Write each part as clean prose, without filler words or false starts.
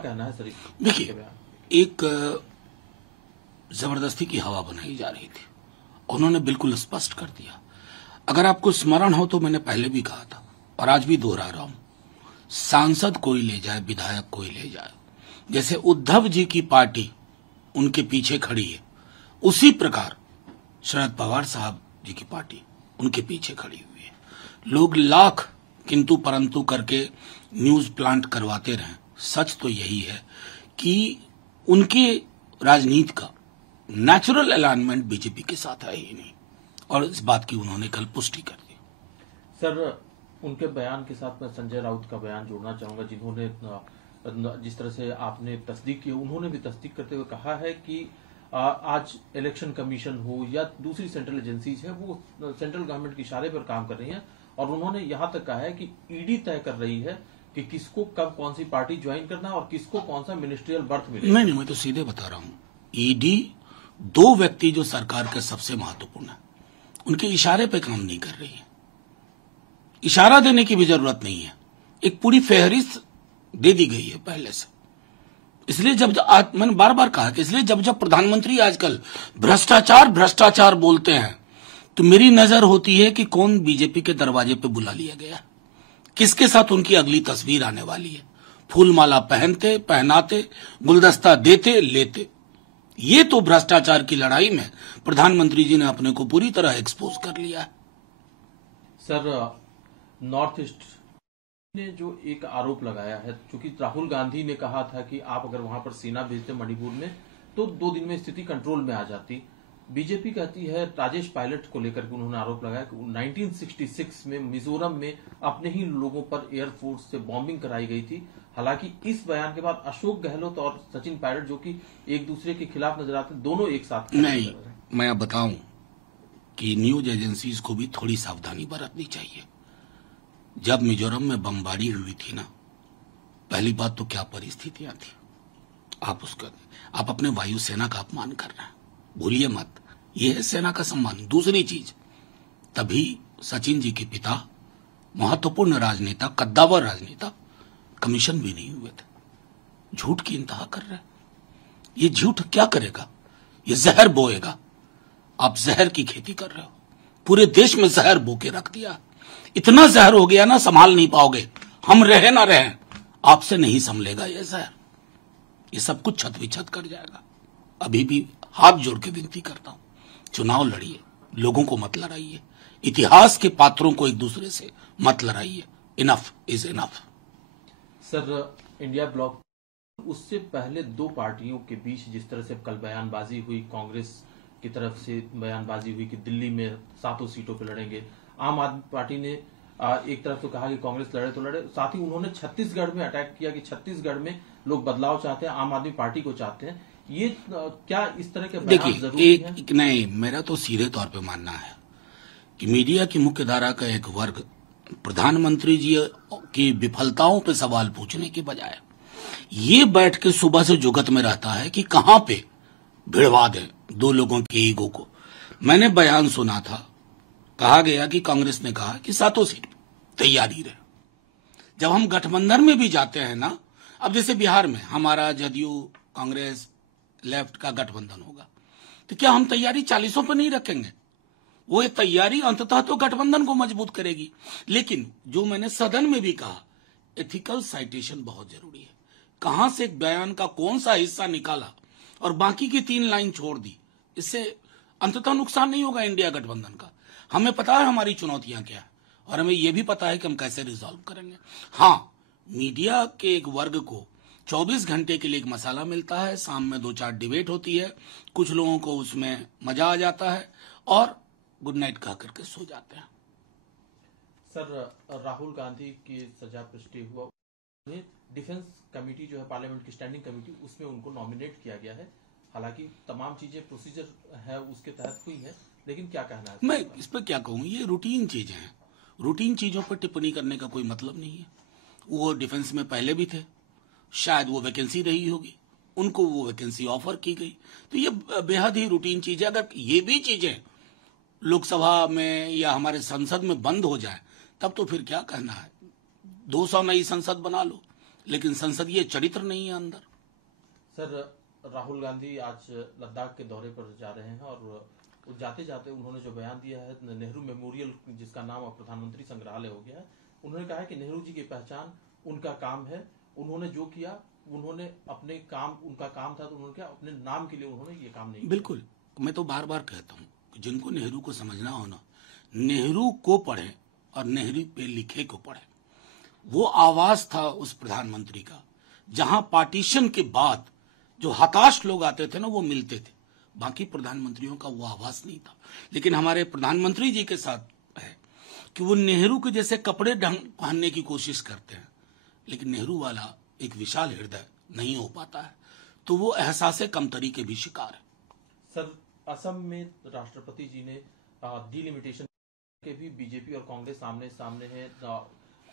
क्या कहना है सर? देखिए, एक जबरदस्ती की हवा बनाई जा रही थी। उन्होंने बिल्कुल स्पष्ट कर दिया। अगर आपको स्मरण हो तो मैंने पहले भी कहा था और आज भी दोहरा रहा हूं, सांसद कोई ले जाए, विधायक कोई ले जाए, जैसे उद्धव जी की पार्टी उनके पीछे खड़ी है, उसी प्रकार शरद पवार साहब जी की पार्टी उनके पीछे खड़ी हुई है। लोग लाख किंतु परंतु करके न्यूज प्लांट करवाते रहे, सच तो यही है कि उनके राजनीति का नेचुरल अलाइनमेंट बीजेपी के साथ है ही नहीं, और इस बात की उन्होंने कल पुष्टि कर दी। सर, उनके बयान के साथ मैं संजय राउत का बयान जोड़ना चाहूंगा, जिन्होंने जिस तरह से आपने तस्दीक की, उन्होंने भी तस्दीक करते हुए कहा है कि आज इलेक्शन कमीशन हो या दूसरी सेंट्रल एजेंसीज है, वो सेंट्रल गवर्नमेंट के इशारे पर काम कर रही हैं, और उन्होंने यहां तक कहा है कि ईडी तय कर रही है कि किसको कब कौन सी पार्टी ज्वाइन करना और किसको कौन सा मिनिस्ट्रियल बर्थ मिलेगा। नहीं, मैं तो सीधे बता रहा हूं, ईडी दो व्यक्ति जो सरकार के सबसे महत्वपूर्ण है, उनके इशारे पे काम नहीं कर रही है। इशारा देने की भी जरूरत नहीं है, एक पूरी फहरिस्त दे दी गई है पहले से। इसलिए मैंने बार बार कहा कि इसलिए जब प्रधानमंत्री आजकल भ्रष्टाचार बोलते हैं, तो मेरी नजर होती है कि कौन बीजेपी के दरवाजे पे बुला लिया गया, किसके साथ उनकी अगली तस्वीर आने वाली है। फूलमाला पहनते, पहनाते, गुलदस्ता देते, लेते। ये तो भ्रष्टाचार की लड़ाई में प्रधानमंत्री जी ने अपने को पूरी तरह एक्सपोज कर लिया है। सर, नॉर्थ ईस्ट ने जो एक आरोप लगाया है, चूंकि राहुल गांधी ने कहा था कि आप अगर वहां पर सेना भेजते मणिपुर में तो 2 दिन में स्थिति कंट्रोल में आ जाती। बीजेपी कहती है, राजेश पायलट को लेकर के उन्होंने आरोप लगाया कि 1966 में मिजोरम में अपने ही लोगों पर एयरफोर्स से बॉम्बिंग कराई गई थी। हालांकि इस बयान के बाद अशोक गहलोत और सचिन पायलट, जो कि एक दूसरे के खिलाफ नजर आते, दोनों एक साथ नहीं, मैं बताऊं कि न्यूज एजेंसीज को भी थोड़ी सावधानी बरतनी चाहिए। जब मिजोरम में बमबारी हुई थी ना, पहली बात तो क्या परिस्थितियां थी, आप अपने वायुसेना का अपमान कर रहे हैं, भूलिए मत, यह है सेना का सम्मान। दूसरी चीज, तभी सचिन जी के पिता महत्वपूर्ण राजनेता, कद्दावर राजनेता, कमीशन भी नहीं हुए थे। झूठ की इंतहा कर रहे हैं। ये झूठ क्या करेगा? ये जहर बोएगा। आप जहर की खेती कर रहे हो, पूरे देश में जहर बो के रख दिया। इतना जहर हो गया ना, संभाल नहीं पाओगे। हम रहे ना रहे, आपसे नहीं संभलेगा ये जहर। ये सब कुछ छत विछत कर जाएगा। अभी भी हाथ जोड़ के विनती करता हूं, चुनाव लड़िए, लोगों को मत लड़ाइए, इतिहास के पात्रों को एक दूसरे से मत लड़ाइए। Enough is enough. Sir, India block, उससे पहले 2 पार्टियों के बीच जिस तरह से कल बयानबाजी हुई, कांग्रेस की तरफ से बयानबाजी हुई कि दिल्ली में 7 सीटों पर लड़ेंगे। आम आदमी पार्टी ने एक तरफ तो कहा कि कांग्रेस लड़े तो लड़े, साथ ही उन्होंने छत्तीसगढ़ में अटैक किया कि छत्तीसगढ़ में लोग बदलाव चाहते हैं, आम आदमी पार्टी को चाहते हैं। ये क्या इस तरह के बयान जरूरी है? नहीं, मेरा तो सीधे तौर पे मानना है कि मीडिया की मुख्य धारा का एक वर्ग प्रधानमंत्री जी की विफलताओं पे सवाल पूछने के बजाय ये बैठ के सुबह से जुगत में रहता है कि कहां पे भिड़वा दें 2 लोगों के ईगो को। मैंने बयान सुना था, कहा गया कि कांग्रेस ने कहा कि 7 सीट तैयारी रहे। जब हम गठबंधन में भी जाते हैं ना, अब जैसे बिहार में हमारा जदयू कांग्रेस लेफ्ट का गठबंधन होगा, तो क्या हम तैयारी 40 पर नहीं रखेंगे? वो तैयारी अंततः तो गठबंधन को मजबूत करेगी। लेकिन जो मैंने सदन में भी कहा, एथिकल साइटेशन बहुत जरूरी है। कहां से एक बयान का कौन सा हिस्सा निकाला और बाकी की 3 लाइन छोड़ दी, इससे अंततः नुकसान नहीं होगा इंडिया गठबंधन का। हमें पता है हमारी चुनौतियां क्या है, और हमें यह भी पता है कि हम कैसे रिजॉल्व करेंगे। हाँ, मीडिया के एक वर्ग को 24 घंटे के लिए एक मसाला मिलता है, शाम में 2-4 डिबेट होती है, कुछ लोगों को उसमें मजा आ जाता है और गुड नाइट कह करके सो जाते हैं। सर, राहुल गांधी की सजा पुष्टि हुआ, डिफेंस कमेटी जो है पार्लियामेंट की स्टैंडिंग कमेटी, उसमें उनको नॉमिनेट किया गया है। हालांकि तमाम चीजें प्रोसीजर है उसके तहत हुई है, लेकिन क्या कहना है? मैं इस पर क्या कहूं, ये रूटीन चीजें हैं। रूटीन चीजों पर टिप्पणी करने का कोई मतलब नहीं है। वो डिफेंस में पहले भी थे, शायद वो वैकेंसी रही होगी, उनको वो वैकेंसी ऑफर की गई, तो ये बेहद ही रूटीन चीज है। अगर ये भी चीजें लोकसभा में या हमारे संसद में बंद हो जाए, तब तो फिर क्या कहना है? 200 नई संसद बना लो, लेकिन संसदीय चरित्र नहीं है अंदर। सर, राहुल गांधी आज लद्दाख के दौरे पर जा रहे हैं और जाते जाते उन्होंने जो बयान दिया है नेहरू मेमोरियल, जिसका नाम अब प्रधानमंत्री संग्रहालय हो गया है, उन्होंने कहा है कि नेहरू जी की पहचान उनका काम है। उन्होंने जो किया, उन्होंने अपने काम, उनका काम था तो उन्होंने क्या अपने नाम के लिए उन्होंने ये काम नहीं किया। बिल्कुल, मैं तो बार बार कहता हूं कि जिनको नेहरू को समझना हो ना, नेहरू को पढ़े और नेहरू पे लिखे को पढ़े। वो आवाज था उस प्रधानमंत्री का, जहां पार्टीशन के बाद जो हताश लोग आते थे ना, वो मिलते थे। बाकी प्रधानमंत्रियों का वो आवाज नहीं था। लेकिन हमारे प्रधानमंत्री जी के साथ है कि वो नेहरू के जैसे कपड़े पहनने की कोशिश करते हैं, लेकिन नेहरू वाला एक विशाल हृदय नहीं हो पाता है, तो वो एहसास कमतरी के भी शिकार है। सर, असम में राष्ट्रपति जी ने डिलिमिटेशन के भी बीजेपी और कांग्रेस सामने सामने है।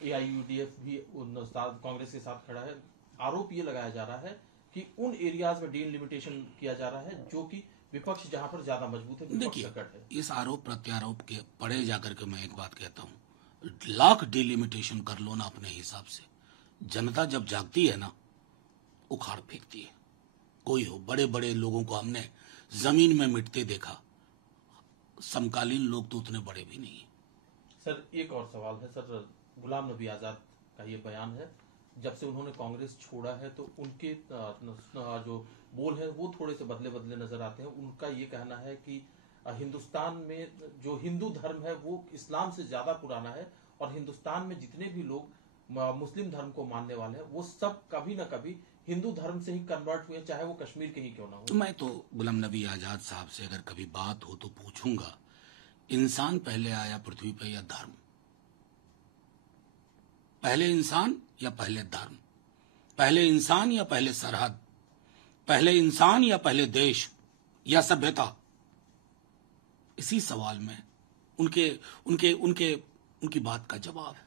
एआईयूडीएफ भी कांग्रेस के साथ खड़ा है। आरोप ये लगाया जा रहा है कि उन एरियाज में डिलिमिटेशन किया जा रहा है जो कि विपक्ष जहां पर ज्यादा मजबूत है, विपक्ष संकट है। इस आरोप प्रत्यारोप के पड़े जाकर के मैं एक बात कहता हूं, लाख डिलिमिटेशन कर लो ना अपने हिसाब से, जनता जब जागती है ना, उखाड़ फेंकती है। कोई हो, बड़े बड़े लोगों को हमने जमीन में मिटते देखा, समकालीन लोग तो उतने बड़े भी नहीं है। सर, एक और सवाल है सर, गुलाम नबी आजाद का ये बयान है, जब से उन्होंने कांग्रेस छोड़ा है तो उनके जो बोल है वो थोड़े से बदले बदले नजर आते हैं। उनका ये कहना है कि हिंदुस्तान में जो हिंदू धर्म है वो इस्लाम से ज्यादा पुराना है और हिंदुस्तान में जितने भी लोग मुस्लिम धर्म को मानने वाले हैं वो सब कभी ना कभी हिंदू धर्म से ही कन्वर्ट हुए, चाहे वो कश्मीर के ही क्यों ना हो। मैं तो गुलाम नबी आजाद साहब से अगर कभी बात हो तो पूछूंगा, इंसान पहले आया पृथ्वी पर या धर्म? पहले इंसान या पहले धर्म? पहले इंसान या पहले सरहद? पहले इंसान या पहले देश या सभ्यता? इसी सवाल में उनकी बात का जवाब है।